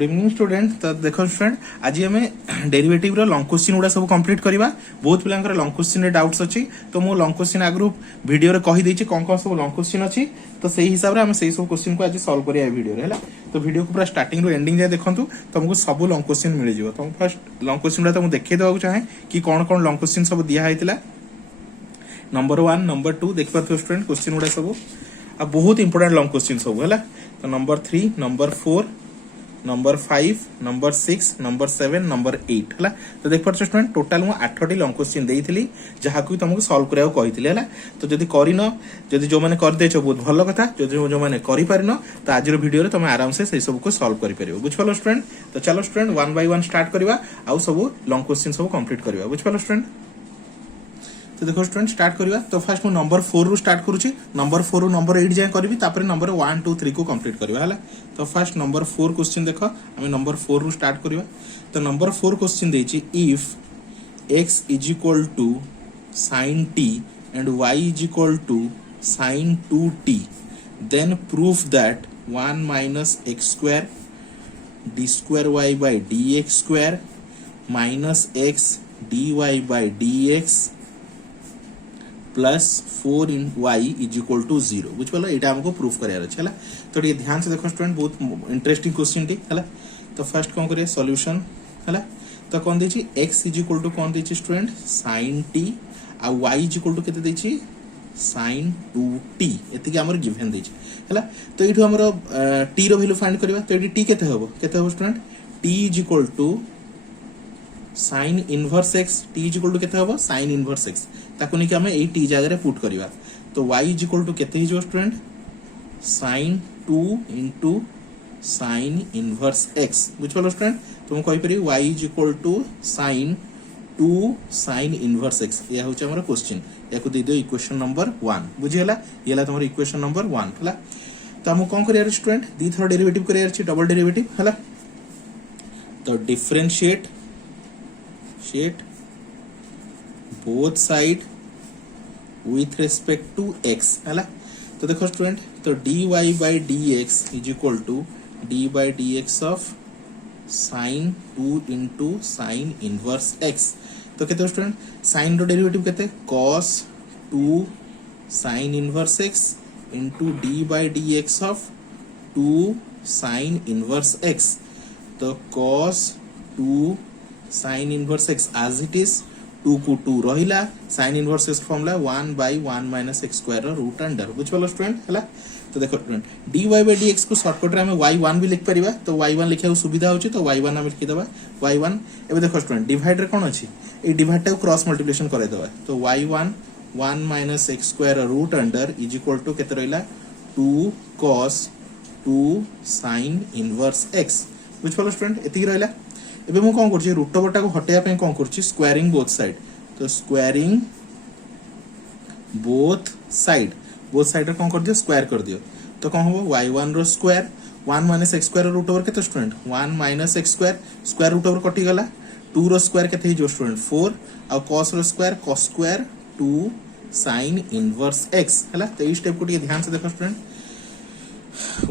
Good evening student. तो देखो student आज आम डेरिवेटिव रो लॉन्ग क्वेश्चन गुड़ा सब कंप्लीट करवा। बहुत पिलांकर लॉन्ग क्वेश्चन रे डाउट्स अछि तो मु लॉन्ग क्वेश्चन आगु वीडियो रे कहि देछि कोन कोन सब लॉन्ग क्वेश्चन अछि तो सेही हिसाब रे हम सेही सब क्वेश्चन को आज सॉल्व करिया वीडियो रे हला। तो वीडियो को पूरा स्टार्टिंग रो एंडिंग जाय देखंतु तुमको सब लॉन्ग क्वेश्चन मिल जिवो। तो फर्स्ट लॉन्ग क्वेश्चन रा तो मु देखै देबा चाहे कि कोन कोन लॉन्ग क्वेश्चन सब दिया हैतिला। नंबर 1 नंबर 2 देख पाथो स्टूडेंट क्वेश्चन गुड़ा सब आ बहुत इंपोर्टेंट लॉन्ग क्वेश्चन सब हला। तो number 3 number 4 number 5 number 6 number 7 number 8 हला। तो देख पार्छ स्टूडेंट टोटल मु 8टी लॉन्ग क्वेश्चन देइथिली जहा को तुमको सॉल्व करिया कहिथिली हला। तो जदी करिनो जदी जो माने कर देछो बहुत भलो कथा, जदी जो माने करि पारिनो तो आज रो वीडियो रे तुम आराम से सेही सब को सॉल्व करि परिबो। बुझ पालो स्टूडेंट। तो चलो स्टूडेंट 1 बाय 1 स्टार्ट करबा आ सब लॉन्ग क्वेश्चन सब कंप्लीट करबा। बुझ पालो स्टूडेंट। तो देखो स्टूडेंट स्टार्ट करवा। तो फर्स्ट मु नंबर 4 रु स्टार्ट करूची। नंबर 4 रु नंबर 8 जाय करबी तापर नंबर 1 2 3 को कंप्लीट करबा हला। तो फर्स्ट नंबर 4 क्वेश्चन देखो हम नंबर 4 रु स्टार्ट करबा। तो नंबर 4 क्वेश्चन देची if x is equal to sin t and y is equal to sin 2t then prove that 1 minus x square d square y by dx square minus x dy by dx plus 4 in y is equal to 0। बुझ पालो एटा हमको proof करार अछि हला। तो ये ध्यान से देखो स्टूडेंट बहुत इंटरेस्टिंग क्वेश्चन टी हला। तो फर्स्ट कोन करिए सॉल्यूशन हला। तो कोन देछि x इज इक्वल टू कोन देछि स्टूडेंट sin t आ y इज इक्वल टू केते देछि sin 2t एति के हमर गिवन देछि हला। तो एठो हमर t रो वैल्यू फाइंड करबा। तो एटी t केते हबो student t is equal to sin inverse x t is equal to केते हबो sin इनवर्स x ताको नि कि हमें ए t जगह रे पुट करबा। तो y इज इक्वल टू केते हिजो student sin 2 into sin inverse x। बुझ पालो स्टूडेंट। तो हम कहि परि y is equal to sin 2 sin inverse x या होचे हमर क्वेश्चन। याको दे दियो इक्वेशन नंबर 1। बुझियला येला तमर इक्वेशन नंबर 1 हला। तो हम कोन करिया स्टूडेंट दी थर डेरिवेटिव करिया अछि डबल डेरिवेटिव हला। तो differentiate both side with respect to x हला। तो देखो स्टूडेंट तो dy by dx is equal to d by dx of sin 2 into sin inverse x। तो केते स्टूडेंट sin रो डेरिवेटिव केते cos 2 sin inverse x into d by dx of 2 sin inverse x। तो cos 2 sin inverse x as it is 2 को 2 रहिला sin inverse x formula 1 by 1 minus x square रो root under. बुझ पालो student हला। तो देखो स्टूडेंट dy by dx को शॉर्टकट रे हम y1 भी लिख परिबा। तो y1 लिखिया सुविधा होची तो y1 हम लिखि देबा y1। एबे देखो स्टूडेंट डिवाइड रे कोन अछि ए डिवाइड टा क्रॉस मल्टीप्लिकेशन करे देबा। तो y1 1 minus x square root under is equal to केते रहिला 2 cos 2 sin इनवर्स x। बुझ पालो स्टूडेंट एति रहिला। एबे मु कोन करछि रूट ओवर टा को हटेया पे कोन करछि स्क्वायरिंग बोथ साइड। तो स्क्वायरिंग बोथ साइड रे कोन कर दियो स्क्वायर कर दियो। तो कोन होबो y1 रो square 1 minus x square root over केते student 1 minus x square square root over कटि गला 2 रो स्क्वायर केते हिजो स्टूडेंट 4 आ cos रो square cos square 2 sin inverse x हला। तो ई स्टेप को ध्यान से देखो स्टूडेंट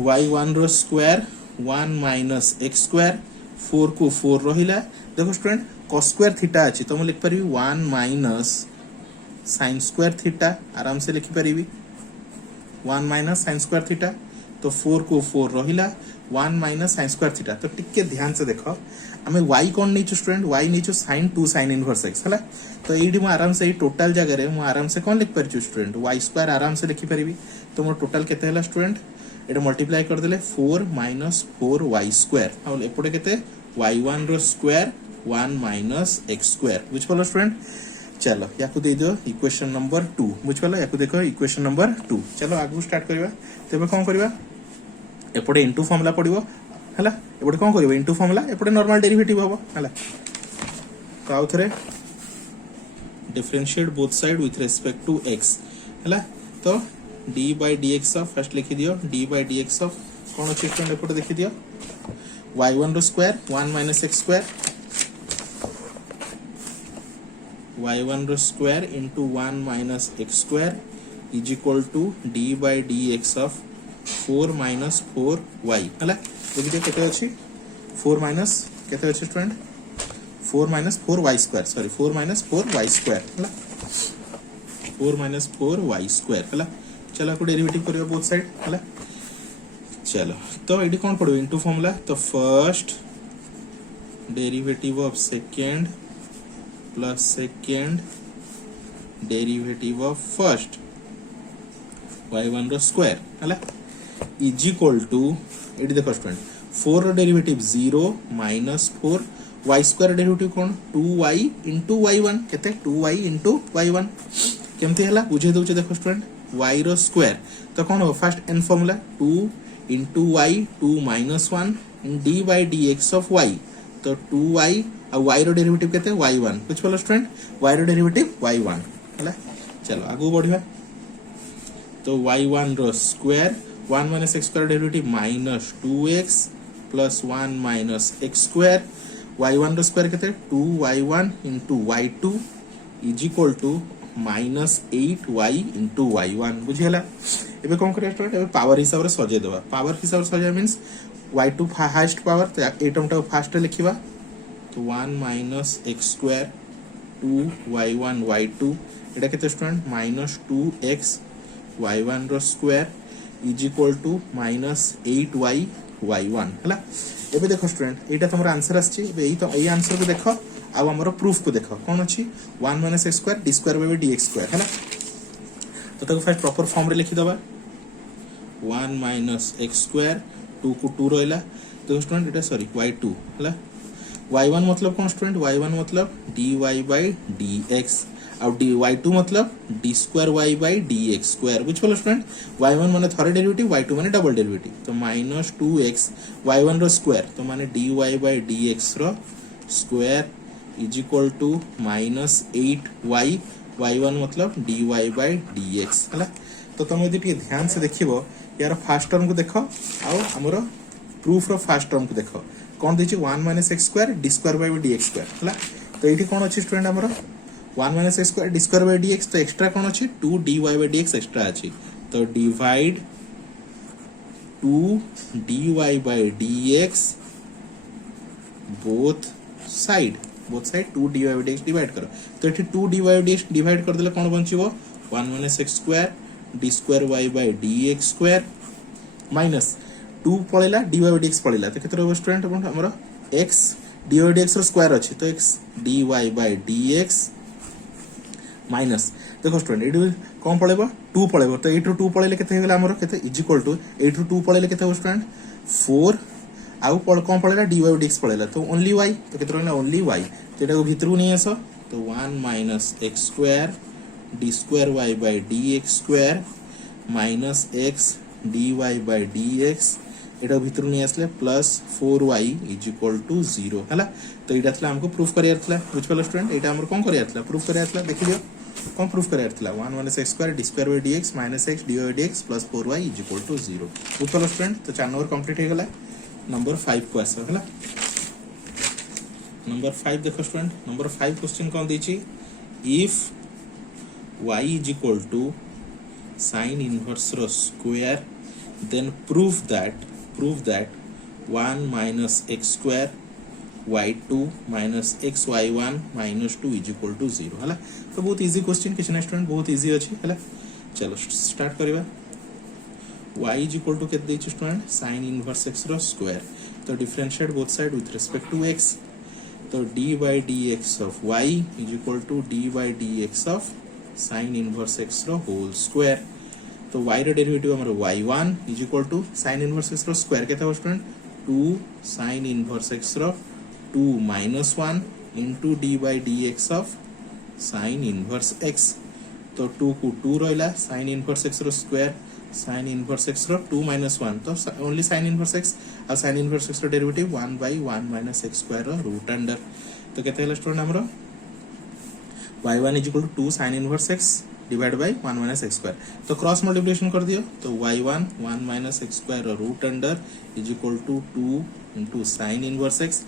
y1 रो स्क्वायर 1 minus x square 4 को 4 रहिला। देखो स्टूडेंट cos स्क्वायर थीटा अछि तो हम लिख परिबी 1 minus sin स्क्वायर थीटा आराम से लिखि परिबी 1 minus sin स्क्वायर थीटा। तो 4 को 4 रहिला 1 minus sin स्क्वायर थीटा। तो टिके ध्यान से देखो हमें y कोन नै छु स्टूडेंट y नै छु sin 2 sin इनवर्स x हला। तो एडी म आराम से आराम जगह रे म आराम से कोन लिख पर छु स्टूडेंट y स्क्वायर आराम से लिखि परिबी। तो मोर टोटल केते हला स्टूडेंट एटा मल्टीप्लाई कर देले 4 minus 4y स्क्वायर और एपटे केते y1 रो स्क्वायर 1 minus x स्क्वायर। बुझ पालो स्टूडेंट। चलो याकू दे दियो इक्वेशन नंबर 2। बुझ पालो याकू देखो इक्वेशन नंबर 2। चलो आगु स्टार्ट करबा। तेबे कोन करबा एपटे इनटू फार्मूला पडिबो हला। एपटे कोन करबो इनटू फार्मूला एपटे नॉर्मल डेरिवेटिव हबो हला। तो आउ थरे differentiate both side with respect to x हला। तो d by dx of first लिखि दियो d by dx ऑफ कोन अछि स्टूडेंट एपटे देखि दियो y1 रो square 1 minus x square y1 रो square into 1 minus x square is equal to d by dx of 4 minus 4y हला। देखि केते अछि 4 माइनस केते अछि student 4 minus 4y square sorry 4 minus 4y square हला 4 माइनस 4y स्क्वायर हला चलो को डेरिवेटिव करियो बोथ साइड हला चलो तो एडी कोन पड़ो इनटू फार्मूला तो first derivative of second plus second derivative of first y1 रो स्क्वायर हला इज इक्वल टू एडी देखो स्टूडेंट 4 रो derivative 0 minus 4 y square derivative कोन 2y into y1 केते 2y into y1 केमती हला बुझे दउचे देखो स्टूडेंट y रो स्क्वायर तो कोन हो first n formula 2 into y 2 minus 1 in dy dx of y तो 2y और y रो डेरिवेटिव केते y1 कुछ बोलो स्टूडेंट y रो डेरिवेटिव y1 हला चलो आगु बढ़िबा तो y1 रो square 1 minus x square derivative minus 2x plus 1 minus x square y1 रो स्क्वायर केते 2y1 into y2 is equal to minus 8y into y1 बुझियला एबे कोन करे स्टूडेंट एबे पावर हिसाब रे सजे देबा पावर हिसाब से सजे मींस y2 हाईएस्ट पावर तो ए टर्म टा फास्ट लिखिबा तो 1 minus x square 2y1 y2 एटा केते स्टूडेंट minus 2x y1 रो square is equal to minus 8y y1 हला एबे देखो स्टूडेंट एटा तमरा आंसर आछि एबे एई आंसर को देखो आ हमरो प्रूफ को देखो कोन अछि 1 minus x square d square by dx square हला तो ताको फर्स्ट प्रॉपर फॉर्म रे लिखि दबा 1 minus x स्क्वायर 2 को 2 रहला तो स्टूडेंट एटा सॉरी y2 हला y1 मतलब कोन स्टूडेंट y1 मतलब dy by dx और dy2 मतलब d square y by dx square बुझ पलो स्टूडेंट y1 माने थर्ड डेरिवेटिव y2 माने डबल डेरिवेटिव तो minus 2x y1 रो स्क्वायर तो माने dy by dx रो square is equal to minus 8y y1 मतलब dy by dx हला तो तुम यदि टी ध्यान से देखिबो यार फर्स्ट टर्म को देखो आ हमरो प्रूफ रो फर्स्ट टर्म को देखो कोन देछि 1 minus x square d square by dx square हला तो एठी कोन अछि स्टूडेंट हमरो 1 minus x square d square by dx तो एक्स्ट्रा कोन अछि 2 dy by dx एक्स्ट्रा अछि तो divide 2 dy by dx both side 2 dy by dx divide करो तो एठी 2 dy by dx डिवाइड कर देले कोन बंचिबो 1 minus x square d square y by dx square minus 2 पळेला dy by dx पळेला तो केते रहबो स्टूडेंट हमरो x dy by dx रो स्क्वायर अछि तो x dy by dx minus देखो स्टूडेंट एडी कोन पळेबो 2 पळेबो तो 8 रो 2 पळेले केते हेला हमरो केते इज इक्वल टू 8 रो 2 पळेले केते हो स्टूडेंट 4 आउ कोन पळेला dy by dx पळेला तो ओनली y तो केते रहला ओनली y तो एटा को भितरु नै आसो तो 1 minus x square d square y by dx square minus x dy by dx एटा भितरु नै आसले plus 4y is equal to 0 हला तो एटा थला हमको प्रूफ करियार थला बुझ पलो स्टूडेंट एटा हमर कोन करियार थला प्रूफ करियार थला देखि दियो कोन प्रूफ करियार थला 1 minus x square d square by dx minus x dy by dx plus 4y is equal to 0 बुझ पलो स्टूडेंट तो 4 नंबर कंप्लीट हे गेला नंबर 5 को आसो हला नंबर 5 देखो स्टूडेंट नंबर 5 क्वेश्चन कोन देछि if y is equal to sin inverse रो square then prove that 1 minus x square y2 minus xy1 minus 2 is equal to 0 हला तो बहुत इजी क्वेश्चन किछ ना स्टूडेंट बहुत इजी अछि हला चलो स्टार्ट करिबा y is equal to केत देछि स्टूडेंट sin inverse x रो स्क्वायर तो differentiate both side with respect to x तो d by dx of y is equal to d by dx of sin inverse x रो whole square तो y रो derivative हमर y1 is equal to sin inverse x रो स्क्वायर केता हो student 2 sin inverse x रो 2 minus 1 into d by dx of sin inverse x तो 2 को 2 रहला sin inverse x रो स्क्वायर sin inverse x रो 2 minus 1 तो ओनली sin inverse x और sin inverse x रो derivative 1 by 1 minus x square रो रूट अंडर तो केता हैला स्टूडेंट हमरो y1 is equal to 2 sin inverse x divided by 1 minus x square तो क्रॉस मल्टीप्लिकेशन कर दियो तो y1 1 minus x square root अंडर is equal to 2 into sin inverse x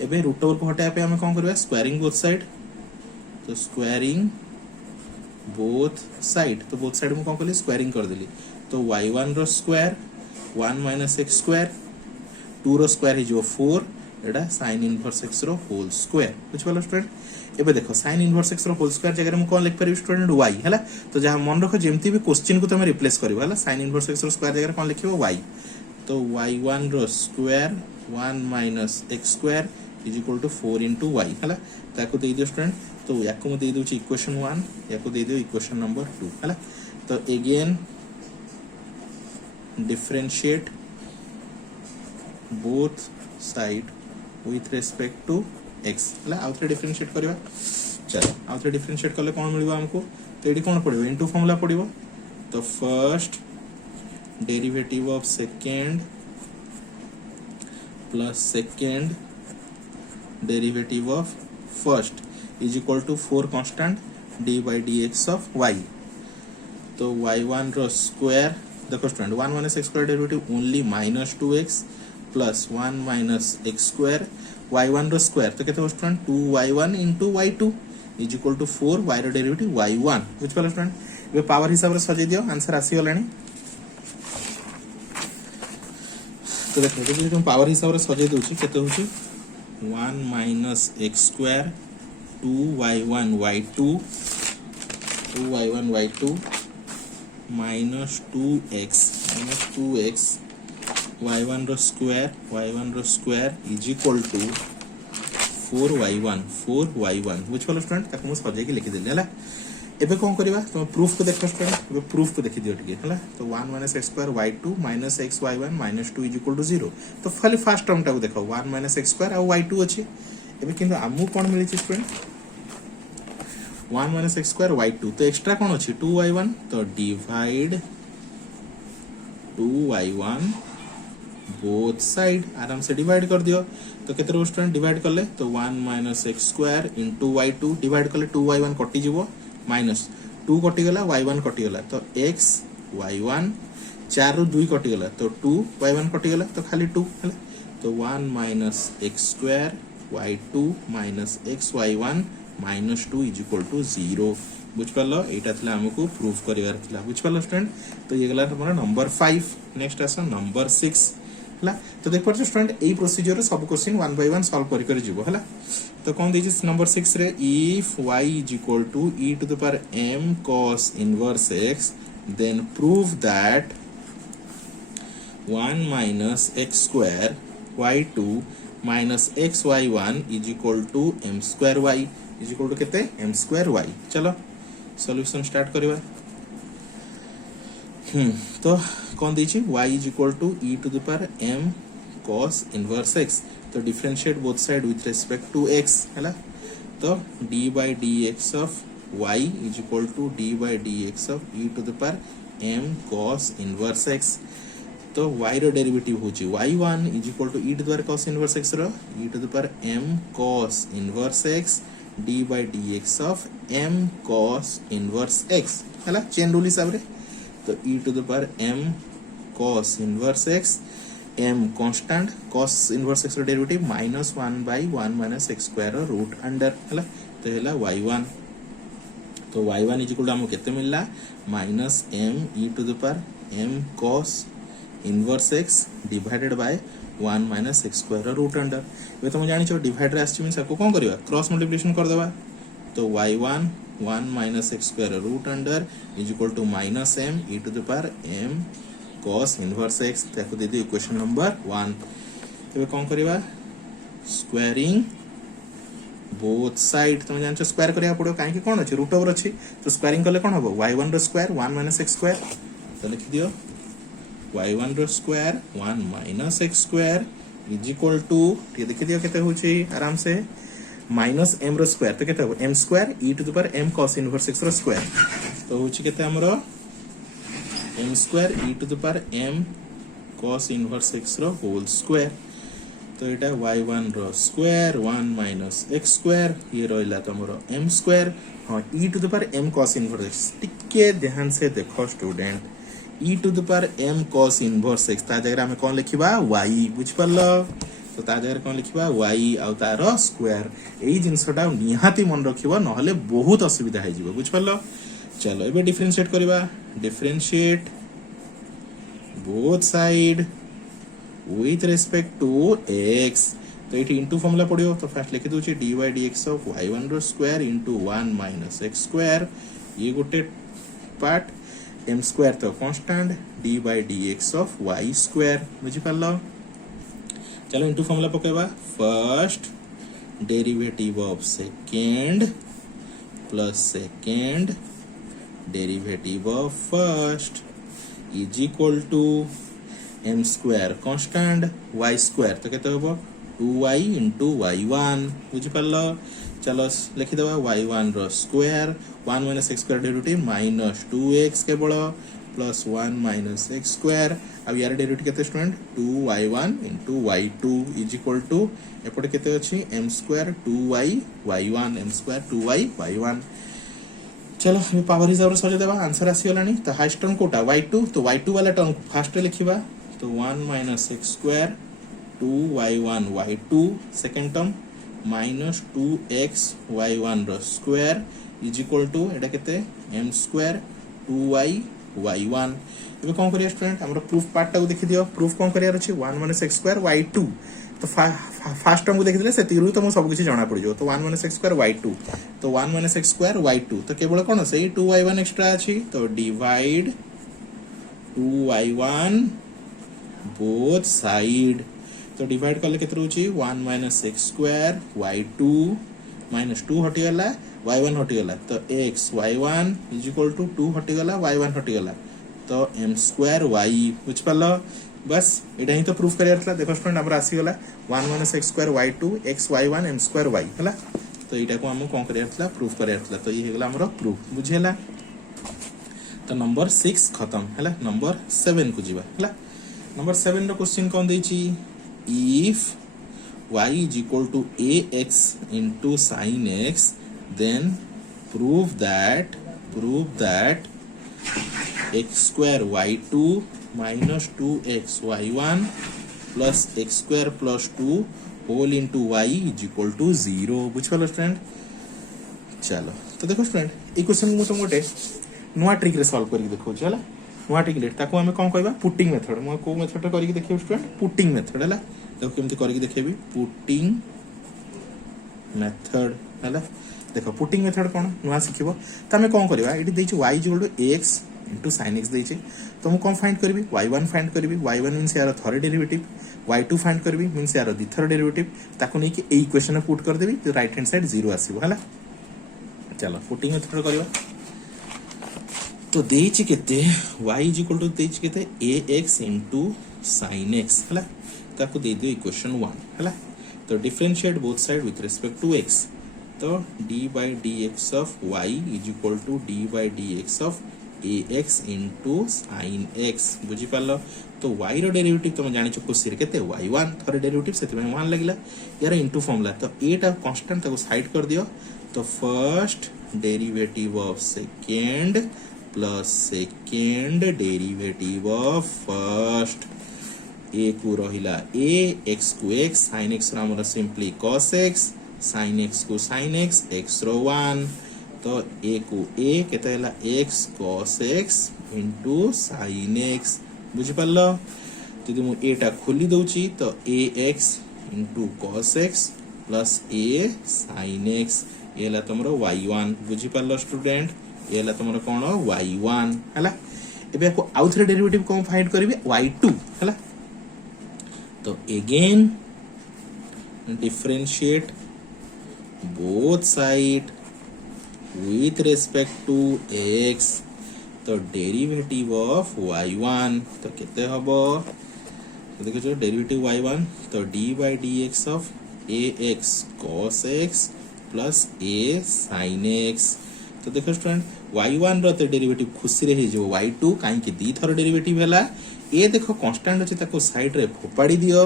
एबे रूट ओवर को हटाया पे हमें कोन करबा स्क्वायरिंग बोथ साइड तो स्क्वायरिंग बोथ साइड तो बोथ साइड में कोन करली स्क्वायरिंग कर देली तो y1 रो स्क्वायर 1 minus x square 2 रो स्क्वायर is 4 एटा sin इनवर्स x रो होल स्क्वायर बुझिपालो स्टूडेंट एबे देखो sin इनवर्स x रो होल स्क्वायर जगह में कोन लिख परिबे स्टूडेंट y हैला तो जहां मन रखो जेमती भी क्वेश्चन को तमे रिप्लेस करबो हैला sin इनवर्स x रो स्क्वायर जगह कोन लिखिबो y तो y1 रो square 1 minus x square is equal to 4 into y हैला ताको दे दियो स्टूडेंट तो याको म दे दउ छी इक्वेशन 1 याको दे दियो इक्वेशन नंबर 2 हैला तो again differentiate both side with respect to x हला आउथरे डिफरेंशिएट करबा चलो आउथरे डिफरेंशिएट करले कोन मिलबो हमको तो एडी कोन पड़िबो इनटू फार्मूला पड़िबो तो first derivative of second plus second derivative of first is equal to 4 constant d by dx of y तो y1 रो स्क्वायर देखो student 1 minus x square derivative only minus 2x plus 1 minus x square y1 रो square तो केते हो student 2y1 into y2 is equal to 4 y रो derivative y1 बुझ पालो स्टूडेंट बे पावर हिसाब रे सजे दियो आंसर आसी गलानी तो देखो जे तुम पावर हिसाब रे सजे दोछि केते होछि 1 minus x square 2y1 y2 2y1 y2 minus 2x y1 रो square is equal to 4y1 बुझ पालो स्टूडेंट ताको म सजे के लिखि देले हला एबे कोन करबा तुम प्रूफ को देखो स्टूडेंट एबे प्रूफ को देखि दियो टिके हला तो 1 minus x square y2 minus x y1 minus 2 is equal to 0 तो खाली फर्स्ट टर्म टा को देखो 1 माइनस x स्क्वायर और y2 अछि एबे किंतु आमु कोन मिलि छि student 1 minus x square y2 तो एक्स्ट्रा कोन अछि 2y1 तो डिवाइड 2y1 बोथ साइड आराम से डिवाइड कर दियो तो केते रो स्टूडेंट डिवाइड करले तो 1 minus x square into y2 divide करले 2y1 कटि जिवो माइनस 2 कटि गला y1 कटि गला तो x y1 4 रो 2 कटि गला तो 2 y1 कटि गला तो खाली 2 हला तो 1 minus x square y2 minus x y1 minus 2 is equal to 0 बुझ पालो एटा थला हमको प्रूफ करिवार थला बुझ पालो स्टूडेंट तो ये गला हमर नंबर 5 नेक्स्ट आसा नंबर 6 हला तो देख परछ स्टूडेंट एई प्रोसीजर रे सब क्वेश्चन 1 बाय 1 सॉल्व करि करि जिवो हला तो कोन दै छै नंबर 6 रे if y is equal to e to the power m cos inverse x then prove that 1 minus x square y2 minus x y1 is equal to m square y is equal to केते m square y चलो solution start करबा तो कौन दीची y is equal to e to the power m cos inverse x तो differentiate both side with respect to x हैला तो d by dx of y is equal to d by dx of e to the power m cos inverse x तो y रो derivative होची y1 is equal to e to the power cos inverse x रो e to the power m cos inverse x d by dx of m cos inverse x हैला chain rule हिसाब रे तो e to the power m cos inverse x m constant cos inverse x रो derivative -1 by 1 minus x square root under हैला तो हैला y1 तो y1 is equal to हमको केते मिलला -m e to the power m cos inverse x divided by 1 minus x square root under ये तुम जानि छो डिवाइड रे आछि मींस को कोन करबा क्रॉस मल्टीप्लिकेशन कर देबा तो y1 1 minus x square root under is equal to -m e to the power m cos inverse x ताको दे दे इक्वेशन नंबर 1 तबे कोन करबा स्क्वायरिंग बोथ साइड तुम जानि छो स्क्वायर करिया पड़ो काहे कि कोन अछि रूट ओवर अछि तो स्क्वायरिंग करले कोन होबो y1 रो स्क्वायर 1 minus x square तो लिख दियो y1 रो square 1 minus x square is equal to ये देखि दियो केते होची आराम से माइनस m रो स्क्वायर तो केते हो m square e to the power m cos inverse x रो स्क्वायर तो होची केते हमरो m square e to the power m cos inverse x रो होल स्क्वायर तो एटा y1 रो स्क्वायर 1 minus x स्क्वायर ये रहला तमरो m स्क्वायर हां e to the power m cos inverse x टिके ध्यान से देखो student e to the power m cos inverse x ता जगह में कोन लिखिबा y बुझ पल्लो तो ता जगह कोन लिखिबा y आ तार स्क्वायर एई जिंसटा निहाती मन रखिबो नहले बहुत असुविधा हे जिवो बुझ पल्लो चलो एबे डिफरेंशिएट करबा differentiate both side with respect to x तो ये इंटू फॉर्मूला पड़ो तो फास्ट लिखि दूची d by d x of y1 रो square into 1 minus x square ये गोटे पार्ट एम स्क्वायर तो constant d by d x of y square बुझी पारलो। चलो इंटू फॉर्मूला पकेबा first derivative of second plus second derivative of first is equal to m square constant y square तो केते होबो 2y इंटू y1 बुझी पारलो। चलो लिखिदेवा y1 रो square 1 minus x square derivative minus 2x केवल प्लस 1 माइनस एक्स स्क्वायर अब यार डेरिवेटिव केते student 2y1 into y2 is equal to एपटे केते अछि m square 2y y1 m square 2y y1। चलो हम पावर हिसाब से सजे देबा आंसर आसी गलानी। तो हाईएस्ट टर्म कोटा y2 तो y2 वाला टर्म फास्ट लिखिबा तो 1 minus x square 2y1 y2 second term minus 2x y1 रो स्क्वायर इज इक्वल टू एटा केते m स्क्वायर 2y y1। एबे कोन करिया स्टूडेंट हमरो प्रूफ पार्ट टा को देखि दियो प्रूफ कोन करिया अछि 1 माइनस एक्स स्क्वायर y2 तो फास्ट टर्म को देखि दिले से तीरु तो मो सब किछि जाना पड़ जो तो 1 माइनस एक्स स्क्वायर y2 तो 1 माइनस एक्स स्क्वायर y2 तो केवल कोन सही 2y1 एक्स्ट्रा अछि तो डिवाइड 2y1 बोथ साइड तो डिवाइड करले केते रहउची 1 minus x square y2 minus 2 हटि गला y1 हटि गला तो x y1 is equal to 2 हटि गला y1 हटि गला तो m स्क्वायर y बुझ पालो। बस एटा ही तो प्रूफ करियार था देखो स्टूडेंट हमर आसी गला 1 minus x square y2 x y1 m square y हला तो एटा को हम कोन करियार था प्रूफ करियार था तो ये गला हमर प्रूफ बुझेला। तो नंबर 6 खत्म हला नंबर 7 को जीवा हला। नंबर 7 रो क्वेश्चन कोन दैची if y is equal to ax into sin x then prove that x square y2 minus 2x y1 plus x square plus 2 whole into y is equal to 0 बुझ पालो student. चलो तो देखो student ए question को तुम गोटे नुआ trick रे सॉल्व करी देखो चला नुआ ट्रिक रे ताको हमें कोन कहबा पुटिंग मेथड मो को मेथड करी देखियो स्टूडेंट पुटिंग मेथड हला देखो केमती करी देखेबी पुटिंग मेथड हला देखो पुटिंग मेथड कोन नुआ सिखिबो त हमें कोन करबा एटी दैछि y equal to x into sin x दैछि तो मु कोन फाइंड करबी y1 फाइंड करबी y1 मींस यार थर्ड डेरिवेटिव y2 फाइंड करबी मींस यार थर्ड डेरिवेटिव ताको नै कि ए इक्वेशन में पुट कर देबी तो राइट हैंड साइड 0 आसीबो हला। चलो पुटिंग मेथड करबा तो दैछि केते y इक्वल टू दैछि केते ax into sin x हला ताको दे दियो इक्वेशन 1 हला। तो differentiate both side with respect to x तो d by dx of y is equal to d by dx of ax into sin x बुझी पालो। तो y रो डेरिवेटिव तुम जानि छ क्वेश्चन केते y1 थर्ड डेरिवेटिव सेति में 1 लागला यार इनटू फॉर्मूला तो एटा कांस्टेंट ताको साइड कर दियो तो first derivative of second plus second derivative of first a को रहिला a x को x sin x रा हमरा simply cos x sin x को sin x x रो 1 तो a को a केते हला x cos x into sin x बुझि पालो। जदि मु एटा खोली दउची तो ax into cos x plus a sin x एला तमरो y1 बुझि पालो स्टूडेंट एला तमरो कोन y1 हला। एबे को आउथरे डेरिवेटिव कोन फाइंड करबी y2 हला तो again differentiate both side with respect to x तो डेरिवेटिव ऑफ y1 तो केते हबो तो देखो जो डेरिवेटिव y1 तो d by dx of ax cos x plus a sin x तो देखो स्टूडेंट y1 रो तो डेरिवेटिव खुशी रे जो y2 काई कि दी थर डेरिवेटिव हैला ए देखो कांस्टेंट अछि ताको साइड रे फोपाडी दियो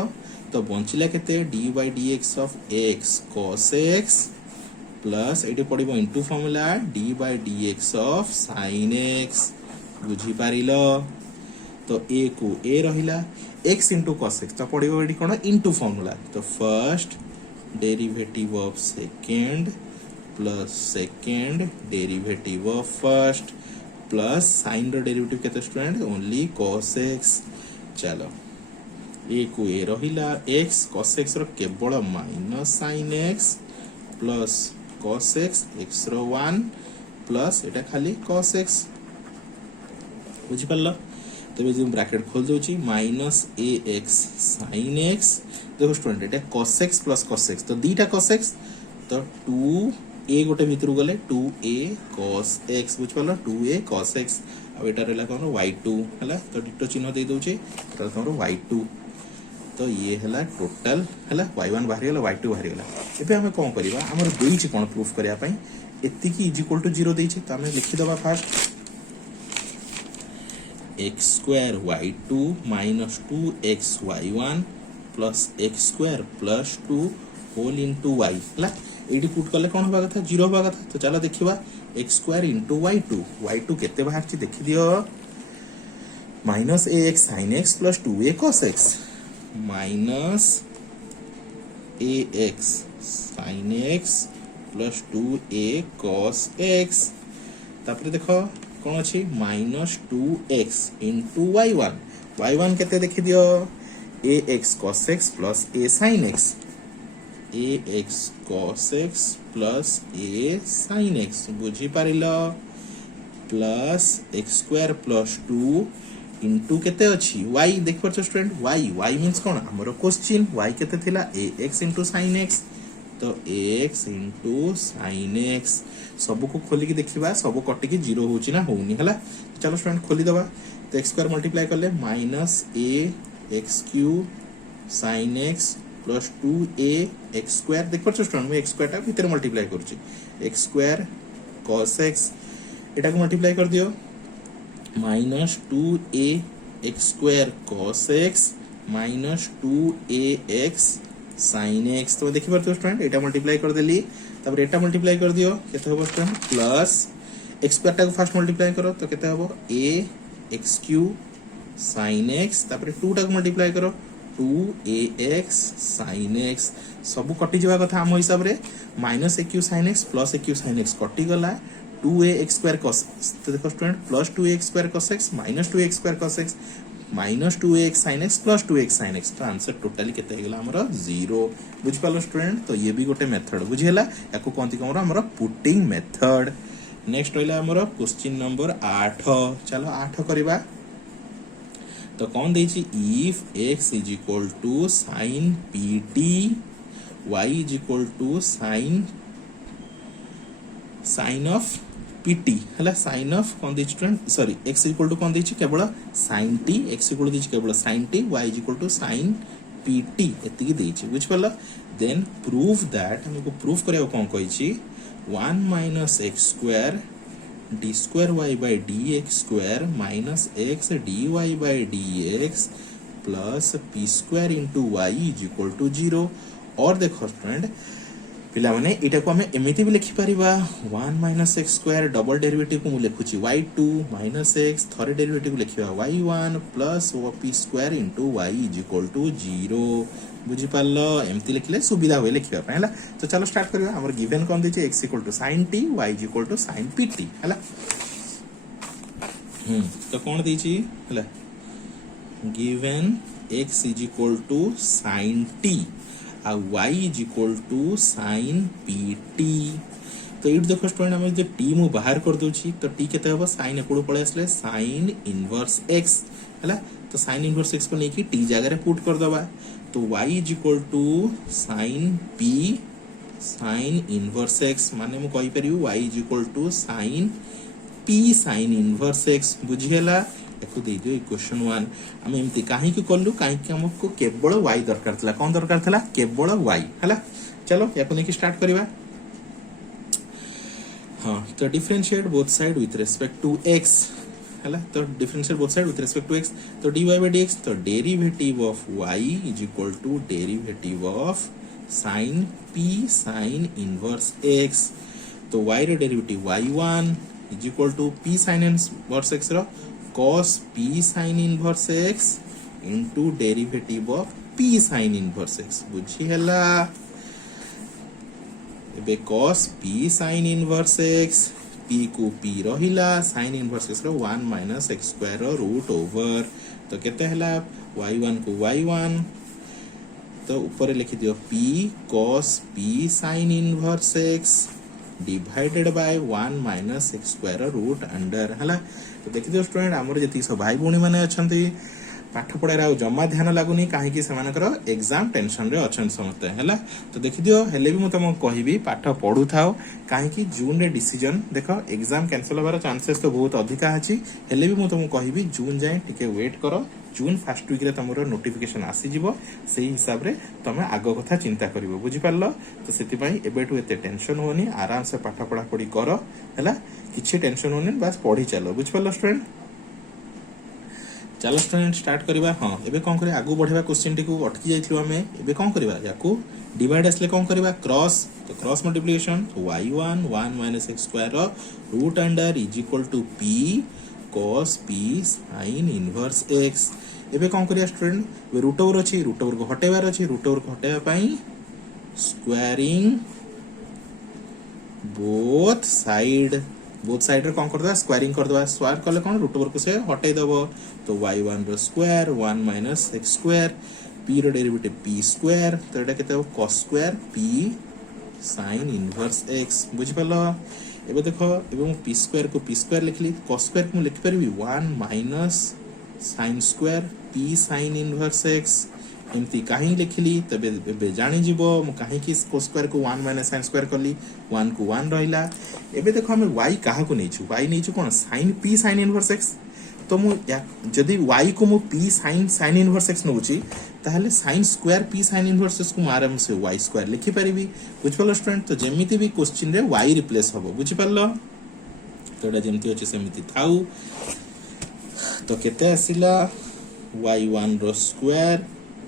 तो बंचिला केते d by dx of x cos x plus एटी पडिबो into formula d by dx of sin x बुझी पारिलो। तो a को a रहिला x into cos x तो पडिबो एटी कोन इनटू फार्मूला तो first derivative of second plus second derivative of first plus sin रो डेरिवेटिव केते स्टूडेंट ओनली cos x। चलो ए को ए रहिला x cos x रो केवल minus sin x plus cos x x रो 1 प्लस एटा खाली cos x बुझी पारलो। तबे जो ब्रैकेट खोल दोची माइनस ax sin x देखो स्टूडेंट एटा cos x plus cos x तो दीटा cos x तो 2a गोटे भितर गले 2a cos x बुझ पारलो 2a cos x अब एटा रहला कोन y2 हला तो डिटो चिन्ह दे दोचे तो तमरो y2 तो ये हला टोटल हला y1 बाहरी गला y2 बाहरी गला। एबे हमें कोन करबा हमर देइछि कोन प्रूफ करिया पई एति की इज इक्वल टू 0 देइछि त हमें लिखि दबा first x square y2 minus 2x y1 plus x square plus 2 whole into y हला एडी पुट करले कोन होबा कथा 0 होबा कथा। तो चलो देखिबा x स्क्वायर इनटू y2 केते बाहर छि देखि दियो minus ax sin x plus 2a cos x minus ax sin x plus 2a cos x तापर देखो कौन अच्छी माइनस 2x इंटू y1 केते देखि दियो ax cos x plus a sin x ax cos x plus a sin x बुझी पारिलो plus x square plus 2 into केते अछि y देख परछो स्टूडेंट y मींस कोन हमरो क्वेश्चन y केते थिला ax इंटू sin x तो ax इंटू sin x सब को खोली के देखिबा सब कटि के 0 होची ना होनी हला। चलो स्टूडेंट खोली दबा तो x स्क्वायर मल्टीप्लाई करले minus a x cube sin x plus 2a x square देख परछो स्टूडेंट मैं x स्क्वायर ता भीतर मल्टीप्लाई करछि x स्क्वायर cos x एटा को मल्टीप्लाई कर दियो minus 2a x square cos x minus 2ax sin x तो देखि परतो स्टूडेंट एटा मल्टीप्लाई कर देली तब एटा मल्टीप्लाई कर दियो केते होबो स्टूडेंट प्लस x स्क्वायर टा को फर्स्ट मल्टीप्लाई करो तो केते होबो a x cube sin x तब 2 टा को मल्टीप्लाई करो 2ax sin x सब कटि जवा कथा हम हिसाब रे minus a cube sin x plus a cube sin x कटि गला 2ax स्क्वायर cos तो देखो student plus 2ax square cos x minus 2ax square cos x minus 2ax sin x plus 2ax sin x तो answer totally केते हेगला हमरो 0 बुझ पालो student. तो ये भी गोटे मेथड बुझिला याको कोंती हमरो हमरो पुटिंग मेथड। नेक्स्ट होइला हमरो क्वेश्चन नंबर 8 चलो 8 करबा तो कौन देछि if x is equal to sin pt y is equal to sin of pt हला sin ऑफ कौन देछि student sorry x equal to कौन देछि केवल sin t x इक्वल देछि केवल sin t y equal to sin pt एति की देछि बुझ पल्ला। देन प्रूव दैट हमको प्रूफ करियो कोन कहिछि 1 minus x square d square y by dx square minus x dy by dx plus p square into y is equal to 0 और देखो स्टूडेंट पिला माने एटा को हमें एमिति भी लिखि परिबा 1 minus x square double derivative को मु लिखुची y2 minus x third derivative लिखिबा y1 plus p square into y is equal to 0 बुझी पालो एमती लिखले सुविधा होय लिखिबा पय हला। तो चलो स्टार्ट करिया हमर गिवन कोन देछि x sin t y sin pt हला तो कोन देछि हला गिवन x sin t आ y sin pt तो इट देखो स्टूडेंट हम जो t मु बाहर कर दोछि तो t केते होबो sin एकोड पळे आसले sin इनवर्स x हला तो sin इनवर्स x को लेके t जगह रे पुट कर दबा तो y sin p sin inverse x माने मु कहि परियु y sin p sin inverse x बुझियला एको दे दियो इक्वेशन 1 हम एमती काहे कि करलु काहे कि हमको केवल y दरकार थला कोन दरकार थला केवल y हला। चलो याको नेकी स्टार्ट करिवा हां तो differentiate both side with respect to x हला तो differentiate both side with respect to x तो dy by dx तो derivative of y is equal to derivative of sin p sin inverse x तो y रे derivative y1 is equal to p sin inverse x रो cos p sin inverse x into derivative of p sin inverse x बुझी हला एबे cos p sin inverse x p को p रहिला sin inverse x रो 1 minus x square रो root over तो केते हला y1 को y1 तो ऊपर लिखि दियो p cos p sin inverse x divided by 1 minus x square root under हला। तो देखि दियो स्टूडेंट हमर जति सब भाई भौणी माने अछंती पाठ पढ़ार आ जमा ध्यान लागुनी कहीं सेमानकर एग्जाम टेंशन रे अछन समस्ते हैला। तो देखि दियो हेले भी मु तुमको कहबी पाठ पढ़ु थाओ कहीं जून रे डिसीजन देखो एग्जाम कैंसिल होबार चांसेस तो बहुत अधिका अछि हेले भी मु तुमको कहबी जून जाए टिके वेट करो जून फर्स्ट वीक रे तमरो नोटिफिकेशन आसी जिवो सेही हिसाब रे तमे आगो कथा चिंता करिवो बुझि पारलो। तो सेति पई एबेटू एते टेंशन होनी आराम से पाठ पढ़ा पढ़ी करो हैला किछि टेंशन होनी बस पढ़ी चलो बुझि पारलो स्टूडेंट। चलो स्टूडेंट स्टार्ट करवा हाँ एबे कौन करिया आगु बढ़ेबा क्वेश्चन टी को अटकी जाइथिलो हमें एबे कौन करबा याकू डिवाइड असले कौन करबा क्रॉस तो cross multiplication y1 1 minus x square root under is equal to p cos p sin inverse x एबे कौन करिया स्टूडेंट वे रूट ओवर अछि रूट ओवर को हटेबार अछि रूट ओवर को हटेबा पई स्क्वायरिंग बोथ साइड रे कौन करदबा स्क्वायरिंग करदबा स्क्वायर करले कौन रूट ओवर को से हटाई दबो तो y1 रो square 1 minus x square p रो डेरिवेटिव p स्क्वायर तो एटा केते हो cos square p sin inverse x बुझि पालो। एबे देखो एबे मु p स्क्वायर लिखली cos स्क्वायर को लिखि परबी 1 minus sin square p sin inverse x एमती कहीं लिखली तबे जानी जीवो मु कहीं की cos स्क्वायर को 1 माइनस sin स्क्वायर करली 1 को 1 रहिला। एबे देखो हम y काहा को नेछु y नेछु कोन sin p sin inverse x तो मु जदी y को मु p sin इनवर्स x नउची ताहले sin square p sin inverse x को आराम से y स्क्वायर लिखि परिबी बुझ पालो स्टूडेंट। तो जेमिति भी क्वेश्चन रे y रिप्लेस हबो बुझ पालो तो एटा जेमिति अछि सेमिति थाउ तो केते आसिला y1 रो square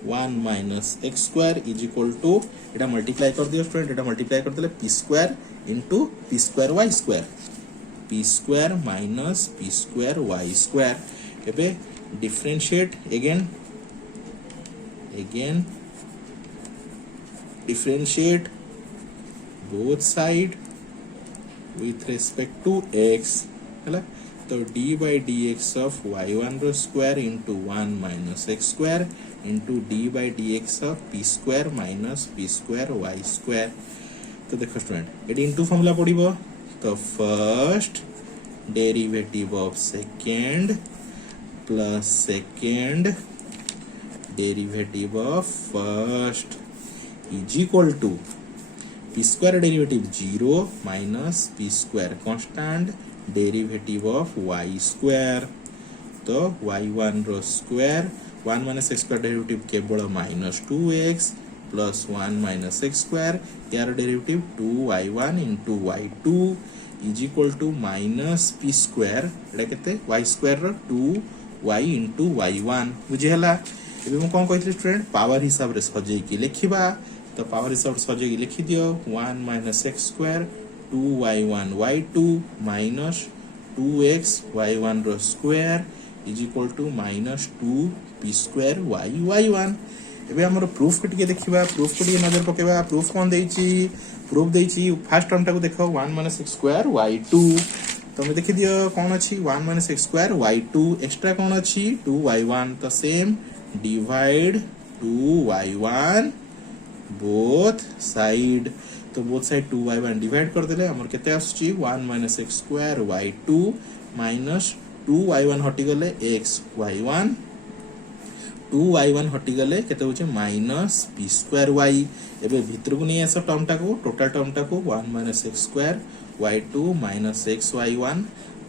1 minus x square is equal to एटा मल्टीप्लाई कर दियो स्टूडेंट एटा मल्टीप्लाई कर देले p square into p square y square p square minus p square y square एबे differentiate again differentiate both side with respect to x हैला। तो d by dx of y1 रो square into 1 minus x square into d by dx of p square minus p square y square. तो देखो student एडी into formula पड़िबो तो first derivative of second plus second derivative of first is equal to p square derivative 0 minus p square constant derivative of y square. तो y1 रो square 1 minus x square derivative केवल minus 2x plus 1 minus x square यार derivative 2y1 into y2 is equal to minus p square एटा केते y square rho 2y into y1 बुझी हला। एबे हम कोन कहथि स्टूडेंट पावर हिसाब रे सजेई की लिखिबा तो पावर हिसाब से सजेई लिखि दियो 1 minus x square 2y1 y2 minus 2x y1 रो square is equal to minus 2p square y1। एबे हमर प्रूफ के टिके देखिबा प्रूफ को टिके नजर पकेबा प्रूफ कोन देइची प्रूफ देइची फर्स्ट टर्म टाको देखो 1 माइनस x स्क्वायर y2 तो मैं देखि दियो कोन अछि 1 minus x square y2 extra कोन अछि 2y1 तो same divide 2y1 both side तो बोथ साइड 2y1 डिवाइड कर देले हमर केते आछि 1 minus x square y2 minus 2y1 हटि गले x y1 2y1 हटि गले केते होचे माइनस p स्क्वायर y एबे भीतर को नै आसा टर्म टाको टोटल टर्म टाको 1 minus x square y2 minus x y1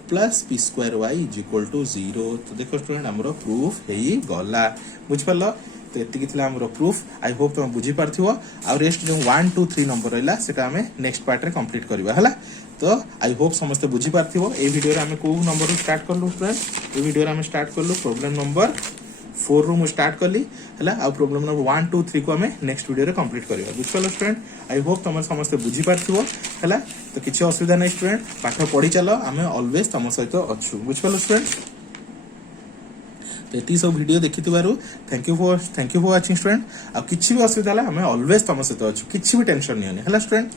plus p square y is equal to 0। तो देखो स्टूडेंट हमरो प्रूफ हेई गला बुझ पालो तो एतिकी थिला हमरो प्रूफ आई होप तुम बुझी पारथिबो आ रेस्ट जो 1 2 3 नंबर रहला सेटा हमें नेक्स्ट पार्ट रे कंप्लीट करबा हला। तो आई होप समस्त बुझी पारथिबो ए वीडियो रे हमें को नंबर रो स्टार्ट करलु स्टूडेंट ए वीडियो रे हमें स्टार्ट करलु प्रॉब्लम नंबर 4 रो मु स्टार्ट करली हला आ प्रॉब्लम नंबर 1 2 3 को हमें नेक्स्ट वीडियो रे कंप्लीट करबा बुझ पालो स्टूडेंट आई होप तुम समस्त बुझी पारथिबो हला। तो किछि असुविधा नै स्टूडेंट पाठ पढी चलो हमें ऑलवेज तम सहित अछु बुझ पालो स्टूडेंट। तो सब वीडियो देखिथिबारु thank you for watching student आ किछि भी असुविधा हला हमें ऑलवेज तम सहित अछु किछि भी टेंशन नै हला स्टूडेंट।